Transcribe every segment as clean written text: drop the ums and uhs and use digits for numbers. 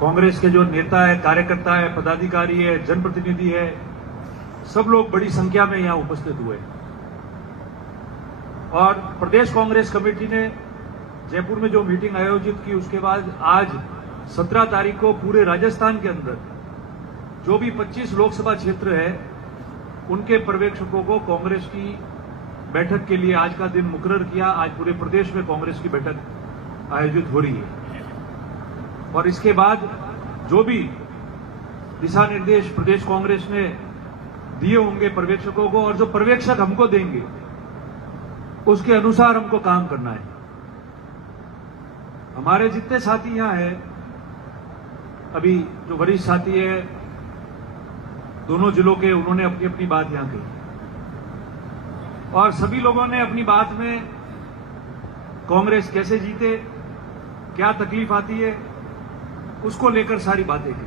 कांग्रेस के जो नेता है, कार्यकर्ता है, पदाधिकारी है, जनप्रतिनिधि है, सब लोग बड़ी संख्या में यहां उपस्थित हुए। और प्रदेश कांग्रेस कमेटी ने जयपुर में जो मीटिंग आयोजित की, उसके बाद आज 17 तारीख को पूरे राजस्थान के अंदर जो भी 25 लोकसभा क्षेत्र है, उनके पर्यवेक्षकों को कांग्रेस की बैठक के लिए आज का दिन मुकर्रर किया। आज पूरे प्रदेश में कांग्रेस की बैठक आयोजित हो रही है और इसके बाद जो भी दिशा निर्देश प्रदेश कांग्रेस ने दिए होंगे पर्यवेक्षकों को, और जो पर्यवेक्षक हमको देंगे उसके अनुसार हमको काम करना है। हमारे जितने साथी यहां हैं, अभी जो वरिष्ठ साथी है दोनों जिलों के, उन्होंने अपनी अपनी बात यहां कही और सभी लोगों ने अपनी बात में कांग्रेस कैसे जीते, क्या तकलीफ आती है, उसको लेकर सारी बातें की।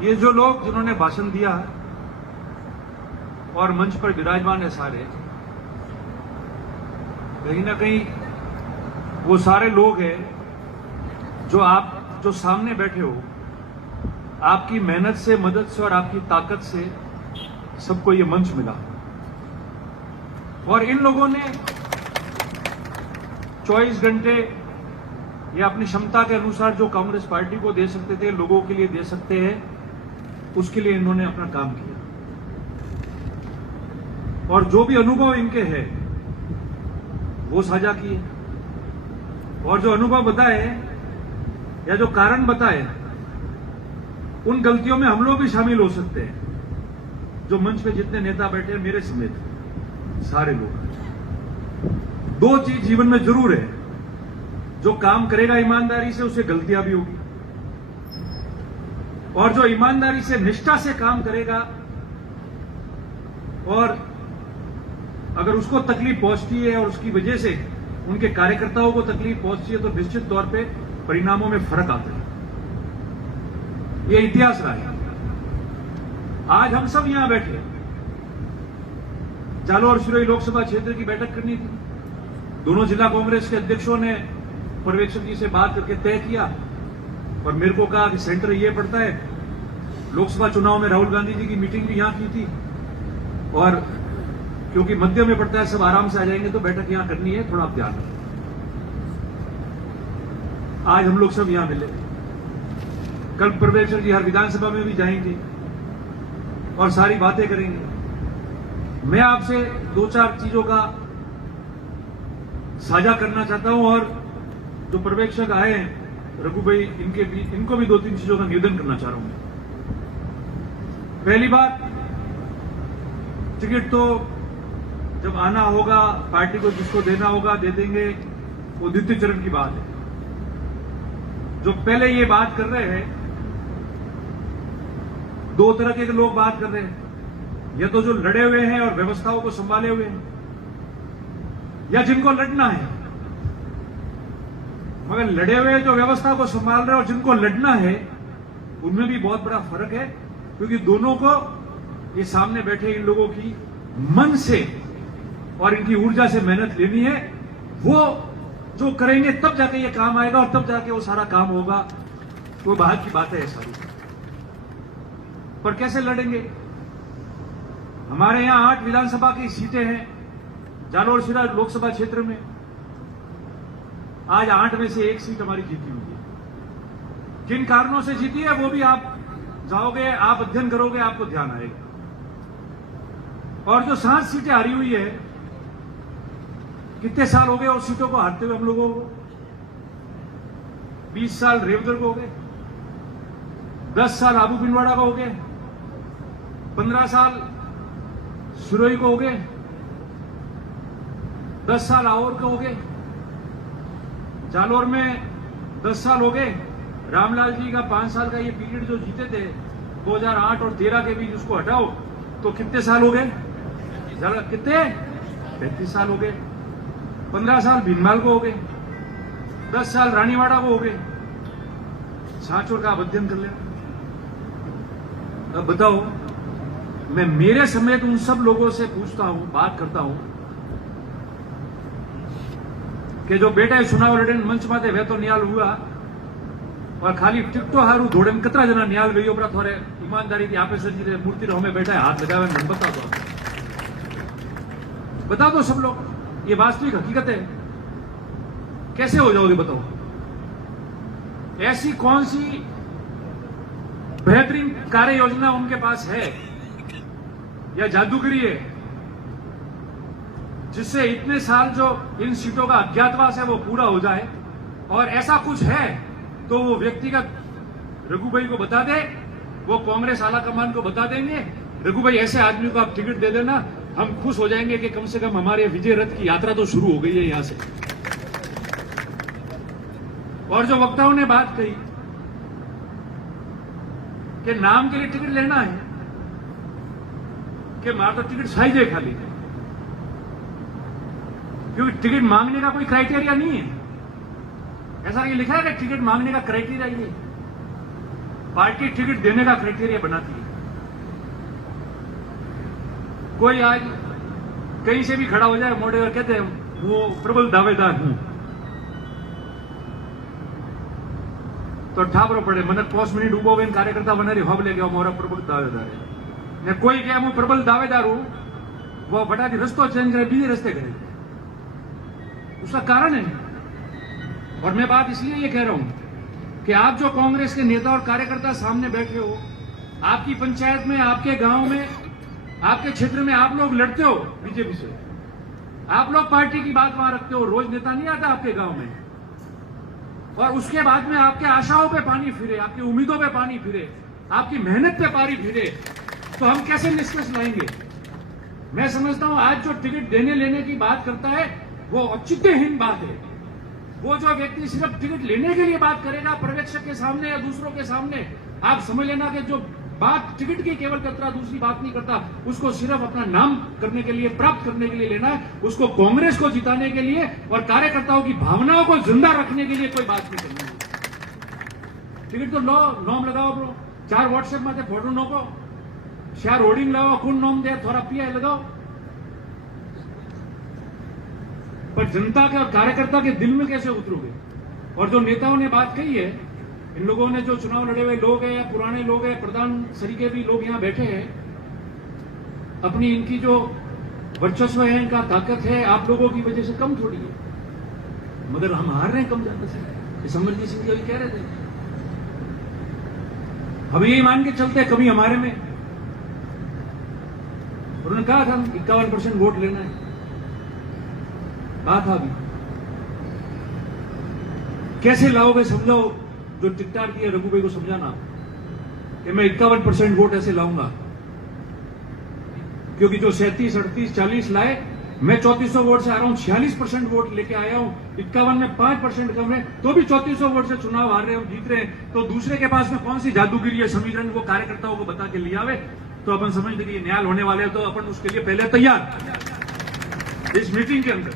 ये जो लोग जिन्होंने भाषण दिया और मंच पर विराजमान है सारे, कहीं ना कहीं वो सारे लोग हैं जो आप जो सामने बैठे हो, आपकी मेहनत से, मदद से और आपकी ताकत से सबको ये मंच मिला। और इन लोगों ने 24 घंटे या अपनी क्षमता के अनुसार जो कांग्रेस पार्टी को दे सकते थे, लोगों के लिए दे सकते हैं, उसके लिए इन्होंने अपना काम किया। और जो भी अनुभव इनके हैं वो साझा किए, और जो अनुभव बताए या जो कारण बताए, उन गलतियों में हम लोग भी शामिल हो सकते हैं। जो मंच पे जितने नेता बैठे हैं, मेरे समेत सारे लोग, दो चीज जीवन में जरूर है, जो काम करेगा ईमानदारी से उसे गलतियां भी होगी, और जो ईमानदारी से, निष्ठा से काम करेगा और अगर उसको तकलीफ पहुंचती है और उसकी वजह से उनके कार्यकर्ताओं को तकलीफ पहुंचती है, तो निश्चित तौर पे परिणामों में फर्क आता है। यह इतिहास रहा है। आज हम सब यहां बैठे, जालोर सिरोही लोकसभा क्षेत्र की बैठक करनी थी। दोनों जिला कांग्रेस के अध्यक्षों ने पर्यवेक्षक जी से बात करके तय किया और मेरे को कहा कि सेंटर ये पड़ता है। लोकसभा चुनाव में राहुल गांधी जी की मीटिंग भी यहां की थी और क्योंकि मध्य में पड़ता है, सब आराम से आ जाएंगे, तो बैठक यहां करनी है, थोड़ा आप ध्यान रखें। आज हम लोग सब यहां मिले, कल पर्यवेक्षक जी हर विधानसभा में भी जाएंगे और सारी बातें करेंगे। मैं आपसे दो चार चीजों का साझा करना चाहता हूं और जो पर्यवेक्षक आए हैं रघु भाई, इनको भी दो तीन चीजों का निवेदन करना चाह रहा हूं। पहली बात, टिकट तो जब आना होगा पार्टी को, जिसको देना होगा दे देंगे, वो द्वितीय चरण की बात है। जो पहले ये बात कर रहे हैं, दो तरह के लोग बात कर रहे हैं, या तो जो लड़े हुए हैं और व्यवस्थाओं को संभाले हुए हैं, या जिनको लड़ना है। मगर लड़े हुए जो व्यवस्था को संभाल रहे हैं और जिनको लड़ना है, उनमें भी बहुत बड़ा फर्क है, क्योंकि दोनों को ये सामने बैठे इन लोगों की मन से और इनकी ऊर्जा से मेहनत लेनी है। वो जो करेंगे तब जाके ये काम आएगा और तब जाके वो सारा काम होगा। वो बाहर की बात है सारी, पर कैसे लड़ेंगे? हमारे यहां 8 विधानसभा की सीटें हैं जालोर सिरोही लोकसभा क्षेत्र में। आज 8 में से 1 सीट हमारी जीती हुई है। जिन कारणों से जीती है वो भी आप जाओगे, आप अध्ययन करोगे, आपको ध्यान आएगा। और जो 7 सीटें हारी हुई है, कितने साल हो गए उस सीटों को हारते हुए हम लोगों को? 20 साल रेवदर को हो गए, 10 साल आबू पिंडवाड़ा को हो गए, 15 साल सिरोही को हो गए, 10 साल आवर को हो गए, जालोर में 10 साल हो गए। रामलाल जी का 5 साल का ये पीरियड जो जीते थे 2008 और 13 के बीच, उसको हटाओ तो कितने साल हो गए? कितने? 35 साल हो गए। 15 साल भीनमाल को हो गए, 10 साल रानीवाड़ा को हो गए। सांचौर का आप अध्ययन कर लेना। अब बताओ, मैं मेरे समेत उन सब लोगों से पूछता हूं, बात करता हूं કે જો બેટાએ ચુનાવ લડીને મંચ માથે વહેતો ન્યાલ હુआ और खाली टिकटो हारू धोड़े में कितना जना न्याल गई ओपरा थोड़े ईमानदारी थी आपे सर जी मूर्ति हमें बैठा है हाथ लगावे मैं बता दो सब लोग ये वास्तविक हकीकत है। कैसे हो जाओगे बताओ? ऐसी कौन सी बेहतरीन कार्य योजना उनके पास है या जादूगरी है जिससे इतने साल जो इन सीटों का अज्ञातवास है वो पूरा हो जाए? और ऐसा कुछ है तो वो व्यक्तिगत रघु भाई को बता दे, वो कांग्रेस आला कमान को बता देंगे, रघु भाई ऐसे आदमी को आप टिकट दे देना, हम खुश हो जाएंगे कि कम से कम हमारे विजय रथ की यात्रा तो शुरू हो गई है यहां से। और जो वक्ताओं ने बात कही कि नाम के लिए टिकट लेना है कि मार तो टिकट छाई जाए खाली, क्योंकि टिकट मांगने का कोई क्राइटेरिया नहीं है। ऐसा ये लिखा है कि टिकट मांगने का क्राइटेरिया ये पार्टी टिकट देने का क्राइटेरिया बनाती है। कोई आज कहीं से भी खड़ा हो जाए मोड़े और कहते हैं वो प्रबल दावेदार हूं तो ठाबरो पड़े मन 5 मिनिट उभो होने कार्यकर्ता बना रही हब ले गया मोरा प्रबल दावेदार है ने कोई क्या मैं प्रबल दावेदार हूं वो फटाफट रस्तो चेंज करे बीजे रस्ते करे, उसका कारण है। और मैं बात इसलिए ये कह रहा हूं कि आप जो कांग्रेस के नेता और कार्यकर्ता सामने बैठे हो, आपकी पंचायत में, आपके गांव में, आपके क्षेत्र में आप लोग लड़ते हो बीजेपी से, आप लोग पार्टी की बात वहां रखते हो, रोज नेता नहीं आता आपके गांव में, और उसके बाद में आपके आशाओं पे पानी फिरे, आपकी उम्मीदों पे पानी फिरे, आपकी मेहनत पे पानी फिरे, तो हम कैसे निष्कर्ष लाएंगे? मैं समझता हूं आज जो टिकट देने लेने की बात करता है वो औचित्यहीन बात है। वो जो व्यक्ति सिर्फ टिकट लेने के लिए बात करेगा पर्यवेक्षक के सामने या दूसरों के सामने, आप समझ लेना कि जो बात टिकट की केवल करता, दूसरी बात नहीं करता, उसको सिर्फ अपना नाम करने के लिए, प्राप्त करने के लिए लेना है, उसको कांग्रेस को जिताने के लिए और कार्यकर्ताओं की भावनाओं को जिंदा रखने के लिए कोई बात नहीं करनी है। टिकट तो लो, नॉम लगाओ ब्रो, 4 व्हाट्सएप में फोटो नोको, 4 होर्डिंग लगाओ, कौन नॉम दे, थोड़ा पीआई लगाओ, पर जनता के और कार्यकर्ता के दिल में कैसे उतरोगे? और जो नेताओं ने बात कही है, इन लोगों ने जो चुनाव लड़े हुए लोग हैं, पुराने लोग हैं, प्रधान सरी के भी लोग यहां बैठे हैं, अपनी इनकी जो वर्चस्व है, इनका ताकत है, आप लोगों की वजह से कम थोड़ी है, मगर हम हार रहे हैं कम ज्यादा से। समरजीत सिंह जी अभी कह रहे थे, हम यही मान के चलते हैं कमी हमारे में, उन्होंने कहा था 51% वोट लेना है, कहा था अभी कैसे लाओगे समझाओ, जो टिकटार दिया रघु भाई को समझाना कि मैं 51% वोट ऐसे लाऊंगा, क्योंकि जो 37, 38, 40 लाए, मैं 3400 वोट से आ रहा हूं, 46% वोट लेके आया हूं, 51 में 5% कम है, तो भी 3400 वोट से चुनाव हार रहे हो, जीत रहे हैं, तो दूसरे के पास में कौन सी जादूगिरी है समीकरण वो कार्यकर्ताओं को बता के लिया आवे, तो अपन समझते कि न्याय होने वाले हैं, तो अपन उसके लिए पहले तैयार इस मीटिंग के अंदर,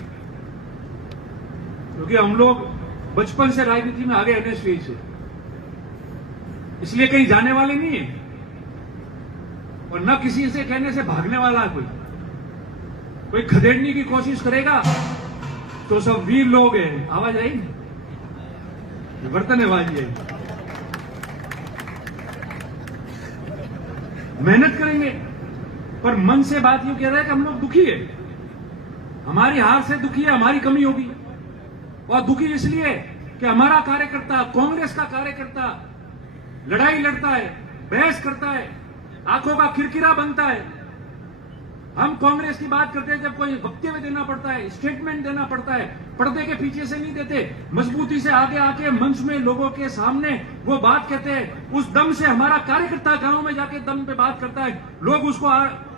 क्योंकि हम लोग बचपन से राजनीति में आगे एनएसवी से, इसलिए कहीं जाने वाले नहीं है और न किसी से कहने से भागने वाला है। कोई खदेड़ने की कोशिश करेगा तो सब वीर लोग हैं, आवाज आई, बर्तन आवाज आई, मेहनत करेंगे, पर मन से बात यूं कह रहा है कि हम लोग दुखी है, हमारी हार से दुखी है, हमारी कमी होगी, और दुखी इसलिए कि हमारा कार्यकर्ता, कांग्रेस का कार्यकर्ता लड़ाई लड़ता है, बहस करता है, आंखों का किरकिरा बनता है। हम कांग्रेस की बात करते हैं जब कोई वक्तव्य देना पड़ता है, स्टेटमेंट देना पड़ता है, पर्दे के पीछे से नहीं देते, मजबूती से आगे आके मंच में लोगों के सामने वो बात कहते हैं, उस दम से हमारा कार्यकर्ता गांव में जाके दम पे बात करता है, लोग उसको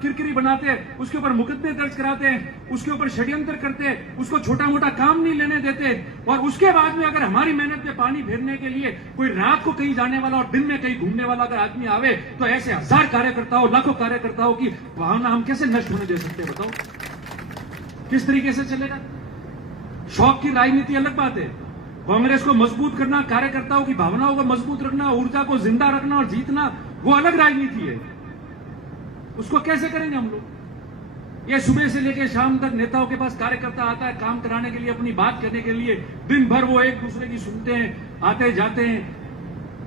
किरकिरी बनाते हैं, उसके ऊपर मुकदमे दर्ज कराते हैं, उसके ऊपर षड्यंत्र करते हैं, उसको छोटा मोटा काम नहीं लेने देते, और उसके बाद में अगर हमारी मेहनत पे पानी फेरने के लिए कोई रात को कहीं जाने वाला और दिन में कहीं घूमने वाला अगर आदमी आवे, तो ऐसे 1000 कार्यकर्ताओं, लाखों कार्यकर्ताओं की भावना हम कैसे नष्ट होने दे सकते हैं? बताओ किस तरीके से चलेगा? शौक की राजनीति अलग बात है, कांग्रेस को मजबूत करना, कार्यकर्ताओं की भावनाओं को मजबूत रखना, ऊर्जा को जिंदा रखना और जीतना, वो अलग राजनीति है, उसको कैसे करेंगे हम लोग? ये सुबह से लेकर शाम तक नेताओं के पास कार्यकर्ता आता है काम कराने के लिए, अपनी बात करने के लिए। दिन भर वो एक दूसरे की सुनते हैं, आते जाते हैं।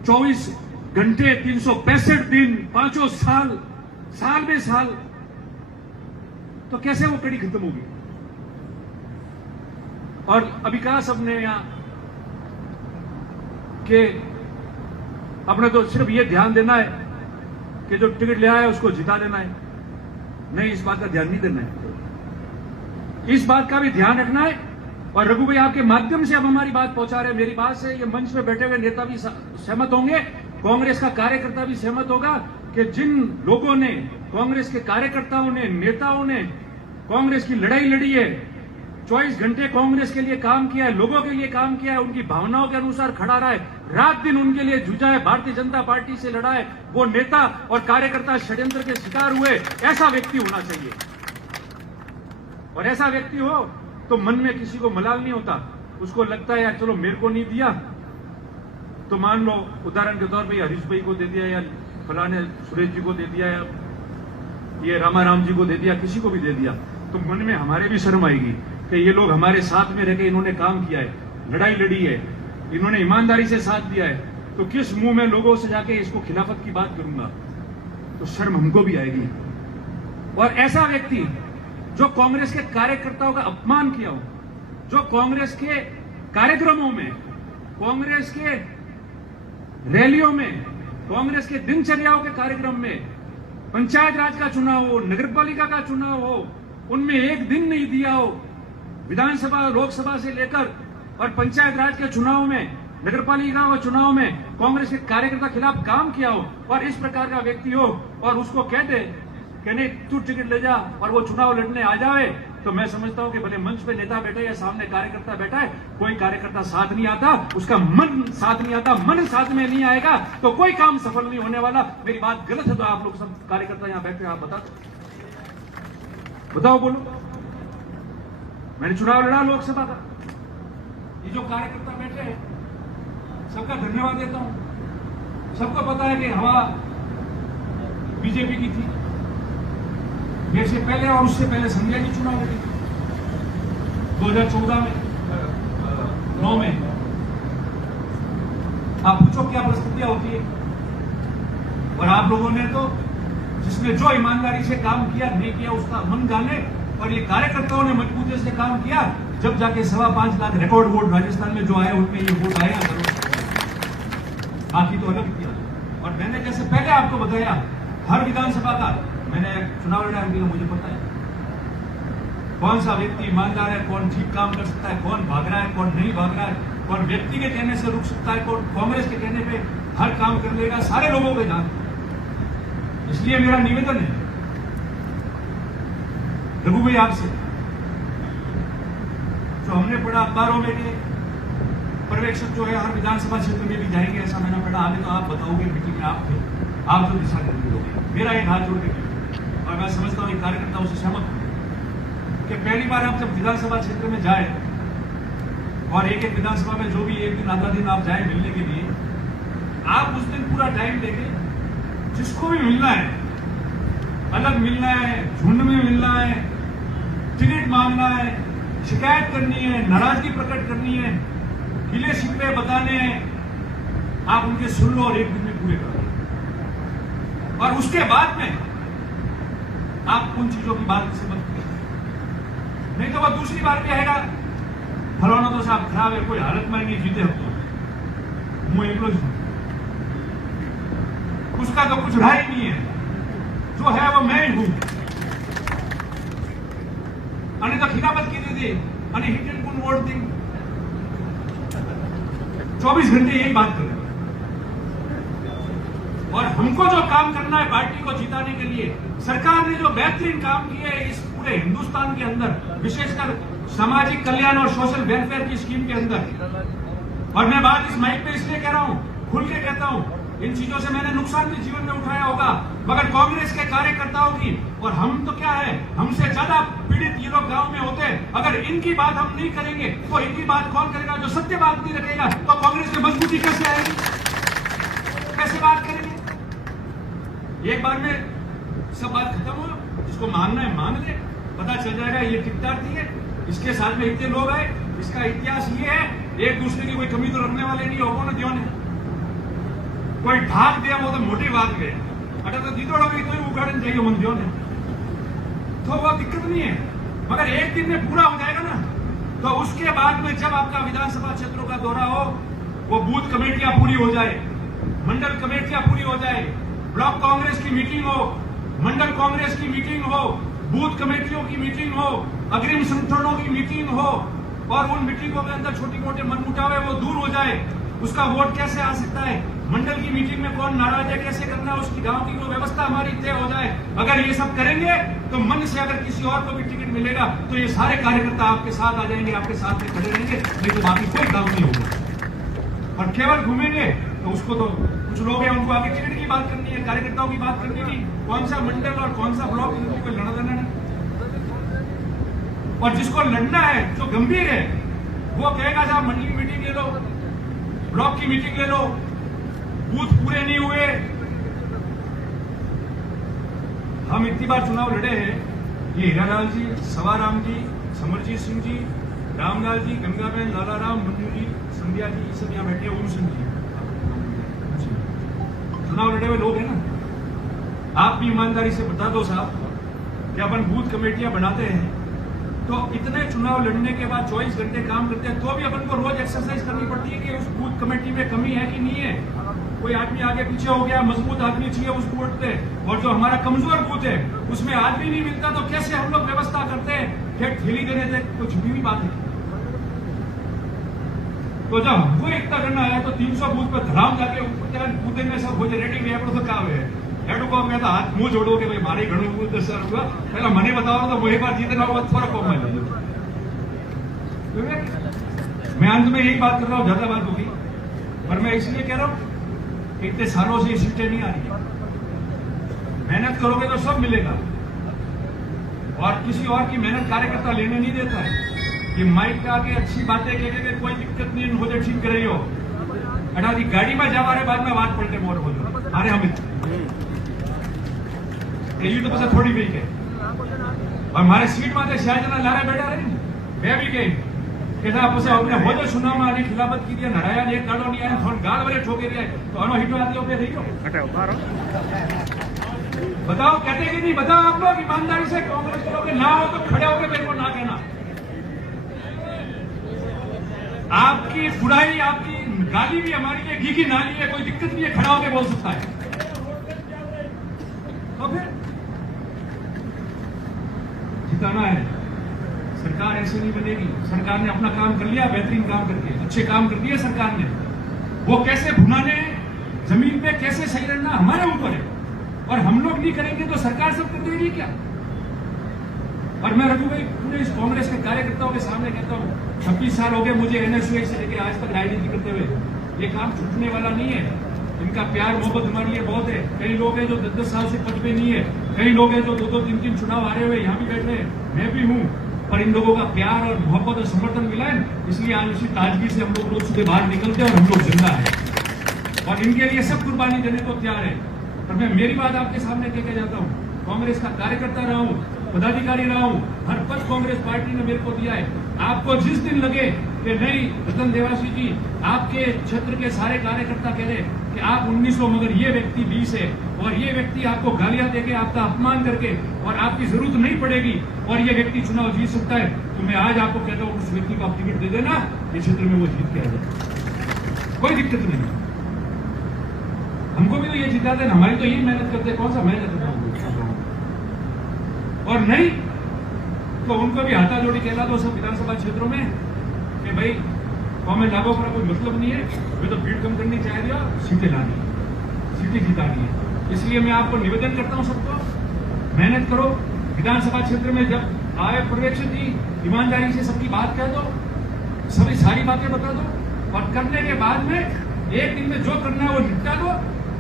24 घंटे 365 दिन, 5 साल, साल में साल, तो कैसे वो कड़ी खत्म होगी? और अभी कहा सबने यहां कि अपने तो सिर्फ ये ध्यान देना है कि जो टिकट ले आया उसको जिता देना है। नहीं, इस बात का ध्यान नहीं देना है, इस बात का भी ध्यान रखना है। और रघु भाई आपके माध्यम से अब हमारी बात पहुंचा रहे हैं, मेरी बात से ये मंच पे बैठे हुए नेता भी सहमत होंगे, कांग्रेस का कार्यकर्ता भी सहमत होगा कि जिन लोगों ने, कांग्रेस के कार्यकर्ताओं ने, नेताओं ने कांग्रेस की लड़ाई लड़ी है, 24 घंटे कांग्रेस के लिए काम किया है, लोगों के लिए काम किया है, उनकी भावनाओं के अनुसार खड़ा रहा है, रात दिन उनके लिए जूझा है, भारतीय जनता पार्टी से लड़ा है, वो नेता और कार्यकर्ता षड्यंत्र के शिकार हुए, ऐसा व्यक्ति होना चाहिए। और ऐसा व्यक्ति हो तो मन में किसी को मलाल नहीं होता, उसको लगता है यार चलो मेरे को नहीं दिया तो मान लो उदाहरण के तौर पे हरीश भाई को दे दिया, या फलाने सुरेश जी को दे दिया, या ये रामाराम जी को दे दिया, किसी को भी दे दिया, तो मन में हमारे भी शर्म आएगी कि ये लोग हमारे साथ में रह के इन्होंने काम किया है, लड़ाई लड़ी है, इन्होंने ईमानदारी से साथ दिया है, तो किस मुंह में लोगों से जाके इसको खिलाफत की बात करूंगा, तो शर्म हमको भी आएगी। और ऐसा व्यक्ति जो कांग्रेस के कार्यकर्ताओं का अपमान किया हो, जो कांग्रेस के कार्यक्रमों में, कांग्रेस के रैलियों में, कांग्रेस के दिनचर्याओं के कार्यक्रम में, पंचायत राज का चुनाव हो, नगरपालिका का चुनाव हो, उनमें एक दिन नहीं दिया हो, विधानसभा लोकसभा से लेकर और पंचायत राज के चुनाव में, नगरपालिका के चुनाव में कांग्रेस के कार्यकर्ता खिलाफ काम किया हो, और इस प्रकार का व्यक्ति हो और उसको कह दे कि नहीं तू टिकट ले जा और वो चुनाव लड़ने आ जाए, तो मैं समझता हूं कि भले मंच पे नेता बैठा है या सामने कार्यकर्ता बैठा है, कोई कार्यकर्ता साथ नहीं आता, उसका मन साथ नहीं आता, मन साथ में नहीं आएगा तो कोई काम सफल नहीं होने वाला। मेरी बात गलत है तो आप लोग सब कार्यकर्ता यहां बैठे हैं, आप बताओ बोलो। मैंने चुनाव लड़ा लोकसभा का, ये जो कार्यकर्ता बैठे हैं सबका धन्यवाद देता हूं। सबको पता है कि हवा बीजेपी की थी, मेरे से पहले और उससे पहले संजय जी चुनाव लड़ी 2014 में, 9 में। आप पूछो क्या परिस्थितियां होती है, और आप लोगों ने तो जिसने जो ईमानदारी से काम किया, नहीं किया उसका मन जाने, और ये कार्यकर्ताओं ने मजबूती से काम किया, जब जाके 5.25 लाख रिकॉर्ड वोट राजस्थान में जो आए उनमें ये वोट आया, बाकी तो अलग किया। और मैंने जैसे पहले आपको बताया, हर विधानसभा का मैंने चुनाव लड़ा है, मुझे पता है कौन सा व्यक्ति ईमानदार है, कौन ठीक काम कर सकता है, कौन भाग रहा है, कौन नहीं भाग रहा है, कौन व्यक्ति के कहने से रुक सकता है, कौन कांग्रेस के कहने पे हर काम कर लेगा, सारे लोगों को जान। इसलिए मेरा निवेदन है रघु भाई आपसे, जो हमने पढ़ा अखबारों में कि पर्यवेक्षक जो है हर विधानसभा क्षेत्र में भी जाएंगे, ऐसा मैंने पढ़ा। आगे तो आप बताओगे, मीटिंग में आप थे, आप जो दिशा निर्देश, मेरा एक हाथ जोड़ के, और मैं समझता हूं कार्यकर्ताओं से सहमत हूं कि पहली बार आप जब विधानसभा क्षेत्र में जाए, और एक एक विधानसभा में जो भी एक दिन आधा दिन आप जाए मिलने के लिए, आप उस दिन पूरा टाइम देके जिसको भी मिलना है, अलग मिलना है, झुंड में मिलना है, टिकट मांगना है, शिकायत करनी है, नाराजगी प्रकट करनी है, गिले शिकवे बताने हैं, आप उनके सुन लो और एक दिन में पूरे कर लो। और उसके बाद में आप उन चीजों की बात से मत करें, नहीं तो वह दूसरी बार भी आएगा, फलाना तो साहब खराब है, कोई हालत में नहीं जीते हम तो, मुंह एक उसका तो कुछ रहा ही नहीं है, जो है वो मैं ही हूं। અને તો ખિલાફત કીધી थी, અને हिट एंड गुड वोट थी, 24 घंटे यही बात कर रहे हैं। और हमको जो काम करना है पार्टी को जिताने के लिए, सरकार ने जो बेहतरीन काम किए है इस पूरे हिंदुस्तान के अंदर, विशेषकर सामाजिक कल्याण और सोशल वेलफेयर की स्कीम के अंदर, और मैं बात इस माइक पे इसलिए कह रहा हूं, खुल के कहता हूं, इन चीजों से मैंने नुकसान भी जीवन में उठाया होगा, मगर कांग्रेस के कार्यकर्ताओं की, और हम तो क्या है, हमसे ज्यादा पीड़ित ये लोग गांव में होते हैं, अगर इनकी बात हम नहीं करेंगे तो इनकी बात कौन करेगा? जो सत्य बात नहीं रखेगा तो कांग्रेस में मजबूती कैसे आएगी, कैसे बात करेंगे? एक बार में सब बात खत्म हो, जिसको मानना है मान ले, पता चल जाएगा ये टिकटार्थी है, इसके साथ में इतने लोग आए, इसका इतिहास ये है, एक दूसरे की कोई कमी तो रखने वाले नहीं हो न दियो ने कोई ढाक दिया वो तो मोटी बात गए अगर तो दीदोड़ा भी कोई उगाड़न चाहिए मन दियो ने तो वो दिक्कत नहीं है, मगर एक दिन में पूरा हो जाएगा ना, तो उसके बाद में जब आपका विधानसभा क्षेत्रों का दौरा हो, वो बूथ कमेटियां पूरी हो जाए, मंडल कमेटियां पूरी हो जाए, ब्लॉक कांग्रेस की मीटिंग हो, मंडल कांग्रेस की मीटिंग हो, बूथ कमेटियों की मीटिंग हो, अग्रिम संगठनों की मीटिंग हो, और उन मीटिंगों के अंदर छोटी मोटे मनमुटाव है वो दूर हो जाए, उसका वोट कैसे आ सकता है, मंडल की मीटिंग में कौन नाराज है, कैसे करना है, उसकी गांव की जो व्यवस्था हमारी तय हो जाए। अगर ये सब करेंगे तो मन से अगर किसी और को भी टिकट मिलेगा तो ये सारे कार्यकर्ता आपके साथ आ जाएंगे, आपके साथ में खड़े रहेंगे, नहीं तो बाकी कोई काम नहीं होगा। और केवल घूमेंगे तो उसको तो कुछ लोग हैं उनको आगे टिकट की बात करनी है, कार्यकर्ताओं की बात करनी नहीं, कौन सा मंडल और कौन सा ब्लॉक इनको कोई लड़ा देना नहीं। और जिसको लड़ना है, जो गंभीर है, वो कहेगा साहब मंडल की मीटिंग ले लो, ब्लॉक की मीटिंग ले लो, बूथ पूरे नहीं हुए। हम इतनी बार चुनाव लड़े हैं, ये हीरालाल जी, सवाराम जी, समरजीत सिंह जी, रामलाल जी, गंगाबेन, लालाराम, मंजू जी, संध्या जी, ये सब यहाँ बैठे हैं, ओम सिंह जी, चुनाव लड़े हुए लोग हैं ना। आप भी ईमानदारी से बता दो साहब कि अपन बूथ कमेटियां बनाते हैं तो इतने चुनाव लड़ने के बाद 24 घंटे काम करते हैं तो भी अपन को रोज एक्सरसाइज करनी पड़ती है कि उस बूथ कमेटी में कमी है कि नहीं है, कोई आदमी आगे पीछे हो गया, मजबूत आदमी चाहिए उस बूथ पे, और जो हमारा कमजोर बूथ है उसमें आदमी नहीं मिलता तो कैसे हम लोग व्यवस्था करते हैं, फिर ठेली देने से कुछ भी बात है। तो जब हमको इतना करना है तो 300 बूथ पर धराम जाके कूदे में सब हो जाए रेडी में तो क्या है हेडू को मैं तो हाथ मुंह जोड़ो कि भाई मारे घणो दर्शन हुआ पहला मने बताओ तो वही बात जीतना हुआ थोड़ा कम मैं ले मैं अंत में यही बात कर रहा हूँ, ज्यादा बात होगी, पर मैं इसलिए कह रहा हूँ कि इतने सालों से सीटें नहीं आ रही है, मेहनत करोगे तो सब मिलेगा, और किसी और की मेहनत कार्यकर्ता लेने नहीं देता है। ये माइक पे आके अच्छी बातें कहेंगे, कोई दिक्कत नहीं हो जाए, ठीक कर रही हो, अटा की गाड़ी में जा रहे बाद में बात पलटे मोर हो जाए अरे हम ये तो बस थोड़ी भी है, और हमारे सीट में शाहजना लारे बैठा रहे मैं भी गई कैसा आपसे अपने हो जो चुनाव में आने खिलाफत की दिया नराया ने एक गाड़ो नहीं आया थोड़ा गाल वाले ठोके दिया तो अनो हिटो आती हो पे रही हो बताओ, कहते कि नहीं बताओ आप लोग ईमानदारी से, कांग्रेस के लोग ना हो तो खड़े होकर मेरे को ना कहना, आपकी बुराई आपकी गाली भी हमारी है, घी की नाली है, कोई दिक्कत नहीं है, खड़ा होकर बोल सकता है। तो फिर जिताना है, सरकार ऐसे नहीं बनेगी, सरकार ने अपना काम कर लिया, बेहतरीन काम करके अच्छे काम कर दिए सरकार ने, वो कैसे भुनाने जमीन पे कैसे सही रहना हमारे ऊपर है, और हम लोग नहीं करेंगे तो सरकार सब कर देगी क्या। और मैं रघु भाई पूरे इस कांग्रेस के कार्यकर्ताओं के सामने कहता हूँ 26 साल हो गए मुझे एनएसयूआई से लेकर आज तक राजनीति करते हुए, ये काम छूटने वाला नहीं है, इनका प्यार मोहब्बत हमारे लिए बहुत है। कई लोग हैं जो 10-10 साल से पद पे नहीं है, कई लोग हैं जो 2-2, 3-3 चुनाव हारे हुए यहाँ भी बैठ रहे हैं, मैं भी हूँ, पर इन लोगों का प्यार और मोहब्बत और समर्थन मिला है, इसलिए आज उसी ताजगी से हम लोग रोज सुबह बाहर निकलते हैं और हम लोग जिंदा है और इनके लिए सब कुर्बानी देने को तैयार है। पर मैं मेरी बात आपके सामने कहकर जाता हूँ, कांग्रेस का कार्यकर्ता रहा हूँ, पदाधिकारी रहा हूँ, हर पद कांग्रेस पार्टी ने मेरे को दिया है। आपको जिस दिन लगे कि नहीं रतन देवासी जी आपके क्षेत्र के सारे कार्यकर्ता कह रहे कि आप 19 हो मगर ये व्यक्ति 20 है और ये व्यक्ति आपको गालियां देके आपका अपमान करके और आपकी जरूरत नहीं पड़ेगी और ये व्यक्ति चुनाव जीत सकता है, तो मैं आज आपको कहता हूँ उस व्यक्ति को आप टिकट दे देना, ये क्षेत्र में वो जीत के आ जाए, कोई दिक्कत नहीं। हमको भी तो ये जिता देना, हमारी तो यही मेहनत करते हैं, कौन सा मेहनत करता और नहीं तो उनको भी हाथा जोड़ी कहला दो सब विधानसभा क्षेत्रों में कि भाई कौमे लागो का कोई मतलब नहीं है, वे तो भीड़ कम करनी चाह रही हो, सीटें लानी है, सीटें जितानी है। इसलिए मैं आपको निवेदन करता हूं सबको मेहनत करो, विधानसभा क्षेत्र में जब आए पर्यवेक्षक जी ईमानदारी से सबकी बात कह दो, सभी सारी बातें बता दो और करने के बाद में एक दिन में जो करना है वो निपटा दो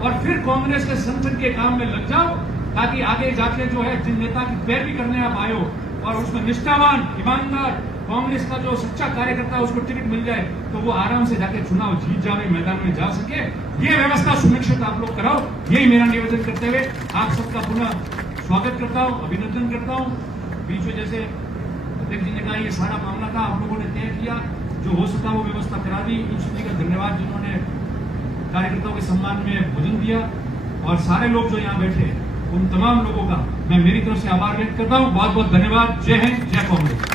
और फिर कांग्रेस के संगठन के काम में लग जाओ, ताकि आगे जाके जो है जिन नेता की पैरवी करने आप आए हो और उसमें निष्ठावान ईमानदार कांग्रेस का जो सच्चा कार्यकर्ता है उसको टिकट मिल जाए तो वो आराम से जाके चुनाव जीत जावे, मैदान में जा सके, ये व्यवस्था सुनिश्चित आप लोग कराओ। यही मेरा निवेदन करते हुए आप सबका पुनः स्वागत करता हूँ, अभिनंदन करता हूँ। बीच में जैसे अध्यक्ष जी ने कहा ये सारा मामला था, आप लोगों ने तय किया, जो हो सका वो व्यवस्था करा दी। इन सभी का धन्यवाद जिन्होंने कार्यकर्ताओं के सम्मान में भोजन दिया, और सारे लोग जो यहाँ बैठे उन तमाम लोगों का मैं मेरी तरफ से आभार व्यक्त करता हूँ। बहुत बहुत धन्यवाद। जय हिंद, जय कांग्रेस।